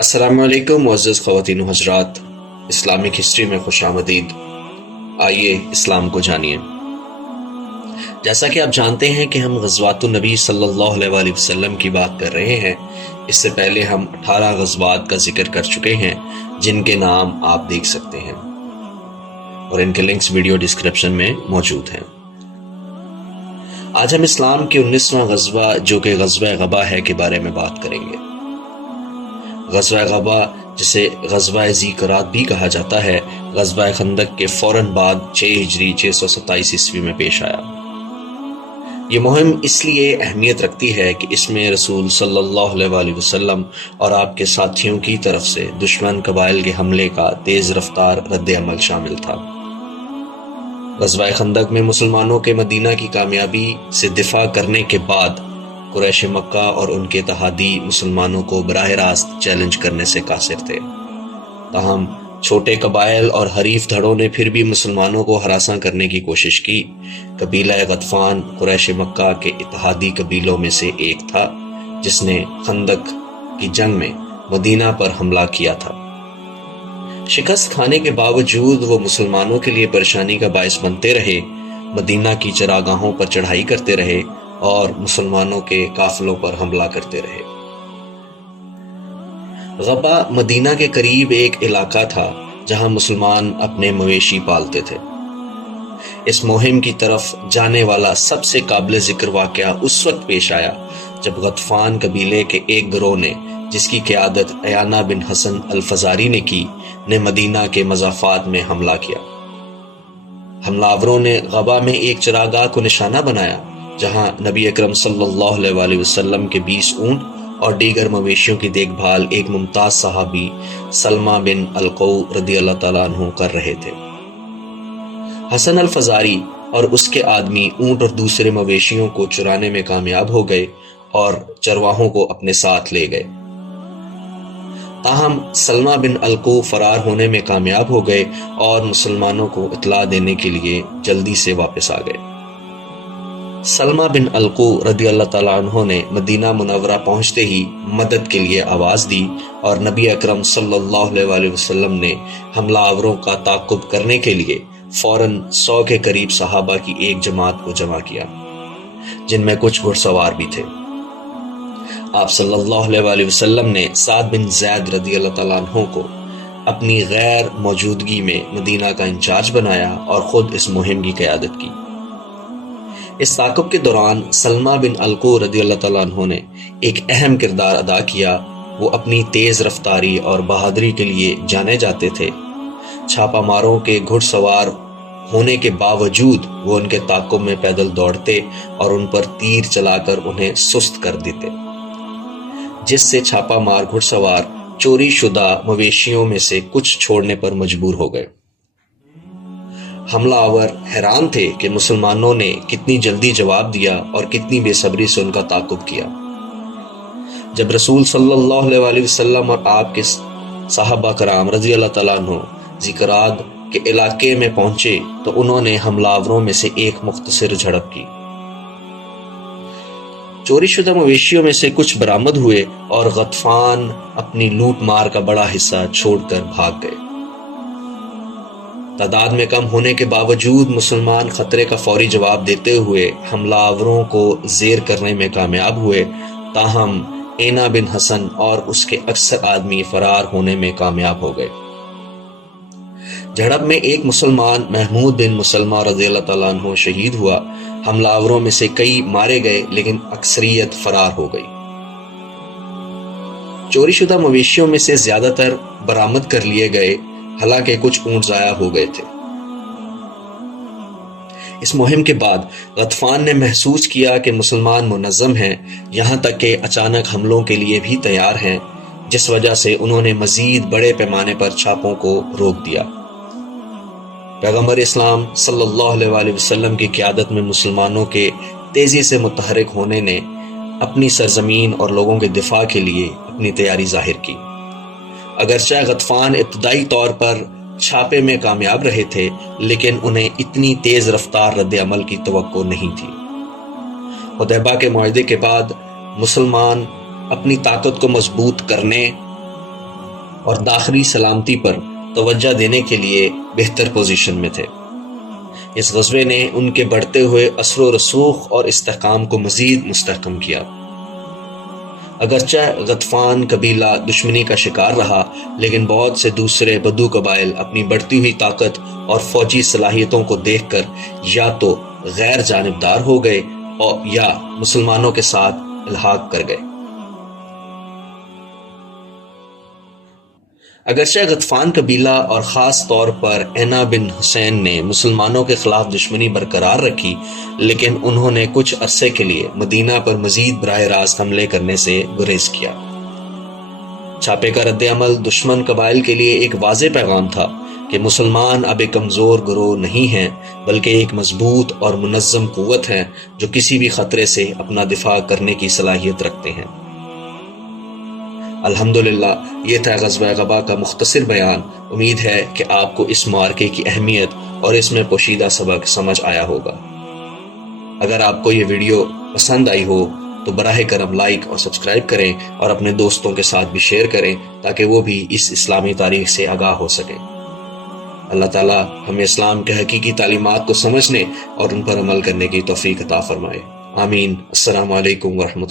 السلام علیکم معزز خواتین و حضرات، اسلامک ہسٹری میں خوش آمدید۔ آئیے اسلام کو جانیے۔ جیسا کہ آپ جانتے ہیں کہ ہم غزوات النبی صلی اللہ علیہ وآلہ وسلم کی بات کر رہے ہیں۔ اس سے پہلے ہم 18 غزوات کا ذکر کر چکے ہیں جن کے نام آپ دیکھ سکتے ہیں اور ان کے لنکس ویڈیو ڈسکرپشن میں موجود ہیں۔ آج ہم اسلام کے 19واں غزوہ جو کہ غزوہ غبا ہے کے بارے میں بات کریں گے۔ غزوہ غبا جسے غزوہ ذی قرات بھی کہا جاتا ہے، غزوہ خندق کے فوراً بعد 6 ہجری 627 عیسوی میں پیش آیا۔ یہ مہم اس لیے اہمیت رکھتی ہے کہ اس میں رسول صلی اللہ علیہ وآلہ وسلم اور آپ کے ساتھیوں کی طرف سے دشمن قبائل کے حملے کا تیز رفتار رد عمل شامل تھا۔ غزوہ خندق میں مسلمانوں کے مدینہ کی کامیابی سے دفاع کرنے کے بعد قریش مکہ اور ان کے اتحادی مسلمانوں کو براہ راست چیلنج کرنے سے قاصر تھے۔ تاہم چھوٹے قبائل اور حریف دھڑوں نے پھر بھی مسلمانوں کو ہراساں کرنے کی کوشش کی۔ قبیلہ غطفان قریش مکہ کے اتحادی قبیلوں میں سے ایک تھا جس نے خندق کی جنگ میں مدینہ پر حملہ کیا تھا۔ شکست کھانے کے باوجود وہ مسلمانوں کے لیے پریشانی کا باعث بنتے رہے، مدینہ کی چراگاہوں پر چڑھائی کرتے رہے اور مسلمانوں کے قافلوں پر حملہ کرتے رہے۔ غبا مدینہ کے قریب ایک علاقہ تھا جہاں مسلمان اپنے مویشی پالتے تھے۔ اس مہم کی طرف جانے والا سب سے قابل ذکر واقعہ اس وقت پیش آیا جب غطفان قبیلے کے ایک گروہ نے، جس کی قیادت عیانہ بن حسن الفزاری نے کی، نے مدینہ کے مضافات میں حملہ کیا۔ حملہ آوروں نے غبا میں ایک چراگاہ کو نشانہ بنایا جہاں نبی اکرم صلی اللہ علیہ وآلہ وسلم کے 20 اونٹ اور دیگر مویشیوں کی دیکھ بھال ایک ممتاز صحابی سلمہ بن القوع رضی اللہ تعالیٰ عنہ کر رہے تھے۔ حسن الفزاری اور اس کے آدمی اونٹ اور دوسرے مویشیوں کو چرانے میں کامیاب ہو گئے اور چرواہوں کو اپنے ساتھ لے گئے۔ تاہم سلمہ بن القوع فرار ہونے میں کامیاب ہو گئے اور مسلمانوں کو اطلاع دینے کے لیے جلدی سے واپس آ گئے۔ سلمہ بن القوع رضی اللہ تعالیٰ عنہ نے مدینہ منورہ پہنچتے ہی مدد کے لیے آواز دی اور نبی اکرم صلی اللہ علیہ وآلہ وسلم نے حملہ آوروں کا تعاقب کرنے کے لیے فوراً 100 کے قریب صحابہ کی ایک جماعت کو جمع کیا جن میں کچھ گھڑ سوار بھی تھے۔ آپ صلی اللہ علیہ وآلہ وسلم نے سعد بن زید رضی اللہ تعالیٰ عنہ کو اپنی غیر موجودگی میں مدینہ کا انچارج بنایا اور خود اس مہم کی قیادت کی۔ اس تعاقب کے دوران سلمہ بن القوع رضی اللہ تعالیٰ عنہ نے ایک اہم کردار ادا کیا۔ وہ اپنی تیز رفتاری اور بہادری کے لیے جانے جاتے تھے۔ چھاپا ماروں کے گھڑ سوار ہونے کے باوجود وہ ان کے تعاقب میں پیدل دوڑتے اور ان پر تیر چلا کر انہیں سست کر دیتے، جس سے چھاپا مار گھڑ سوار چوری شدہ مویشیوں میں سے کچھ چھوڑنے پر مجبور ہو گئے۔ حملہ آور حیران تھے کہ مسلمانوں نے کتنی جلدی جواب دیا اور کتنی بے صبری سے ان کا تعاقب کیا۔ جب رسول صلی اللہ علیہ وآلہ وسلم اور آپ کے صحابہ کرام رضی اللہ تعالیٰ عنہ ذی قرات کے علاقے میں پہنچے تو انہوں نے حملہ آوروں میں سے ایک مختصر جھڑپ کی۔ چوری شدہ مویشیوں میں سے کچھ برآمد ہوئے اور غطفان اپنی لوٹ مار کا بڑا حصہ چھوڑ کر بھاگ گئے۔ تعداد میں کم ہونے کے باوجود مسلمان خطرے کا فوری جواب دیتے ہوئے حملہ آوروں کو زیر کرنے میں کامیاب ہوئے، تاہم عیانہ بن حسن اور اس کے اکثر آدمی فرار ہونے میں کامیاب ہو گئے۔ جھڑپ میں ایک مسلمان محمود بن مسلمہ رضی اللہ تعالیٰ عنہ شہید ہوا۔ حملہ آوروں میں سے کئی مارے گئے لیکن اکثریت فرار ہو گئی۔ چوری شدہ مویشیوں میں سے زیادہ تر برآمد کر لیے گئے، حالانکہ کچھ اونٹ ضائع ہو گئے تھے۔ اس مہم کے بعد غطفان نے محسوس کیا کہ مسلمان منظم ہیں، یہاں تک کہ اچانک حملوں کے لیے بھی تیار ہیں، جس وجہ سے انہوں نے مزید بڑے پیمانے پر چھاپوں کو روک دیا۔ پیغمبر اسلام صلی اللہ علیہ وآلہ وسلم کی قیادت میں مسلمانوں کے تیزی سے متحرک ہونے نے اپنی سرزمین اور لوگوں کے دفاع کے لیے اپنی تیاری ظاہر کی۔ اگرچہ غطفان ابتدائی طور پر چھاپے میں کامیاب رہے تھے، لیکن انہیں اتنی تیز رفتار رد عمل کی توقع نہیں تھی۔ حدیبیہ کے معاہدے کے بعد مسلمان اپنی طاقت کو مضبوط کرنے اور داخلی سلامتی پر توجہ دینے کے لیے بہتر پوزیشن میں تھے۔ اس غزوے نے ان کے بڑھتے ہوئے اثر و رسوخ اور استحکام کو مزید مستحکم کیا۔ اگرچہ غطفان قبیلہ دشمنی کا شکار رہا، لیکن بہت سے دوسرے بدو قبائل اپنی بڑھتی ہوئی طاقت اور فوجی صلاحیتوں کو دیکھ کر یا تو غیر جانبدار ہو گئے اور یا مسلمانوں کے ساتھ الحاق کر گئے۔ اگرچہ غطفان قبیلہ اور خاص طور پر اینا بن حسین نے مسلمانوں کے خلاف دشمنی برقرار رکھی، لیکن انہوں نے کچھ عرصے کے لیے مدینہ پر مزید براہ راست حملے کرنے سے گریز کیا۔ چھاپے کا رد عمل دشمن قبائل کے لیے ایک واضح پیغام تھا کہ مسلمان اب ایک کمزور گروہ نہیں ہیں، بلکہ ایک مضبوط اور منظم قوت ہے جو کسی بھی خطرے سے اپنا دفاع کرنے کی صلاحیت رکھتے ہیں۔ الحمدللہ، یہ تھا غزوہ غبا کا مختصر بیان۔ امید ہے کہ آپ کو اس معرکے کی اہمیت اور اس میں پوشیدہ سبق سمجھ آیا ہوگا۔ اگر آپ کو یہ ویڈیو پسند آئی ہو تو براہ کرم لائک اور سبسکرائب کریں اور اپنے دوستوں کے ساتھ بھی شیئر کریں تاکہ وہ بھی اس اسلامی تاریخ سے آگاہ ہو سکیں۔ اللہ تعالیٰ ہمیں اسلام کے حقیقی تعلیمات کو سمجھنے اور ان پر عمل کرنے کی توفیق عطا فرمائے۔ آمین۔ السلام علیکم ورحمۃ اللہ۔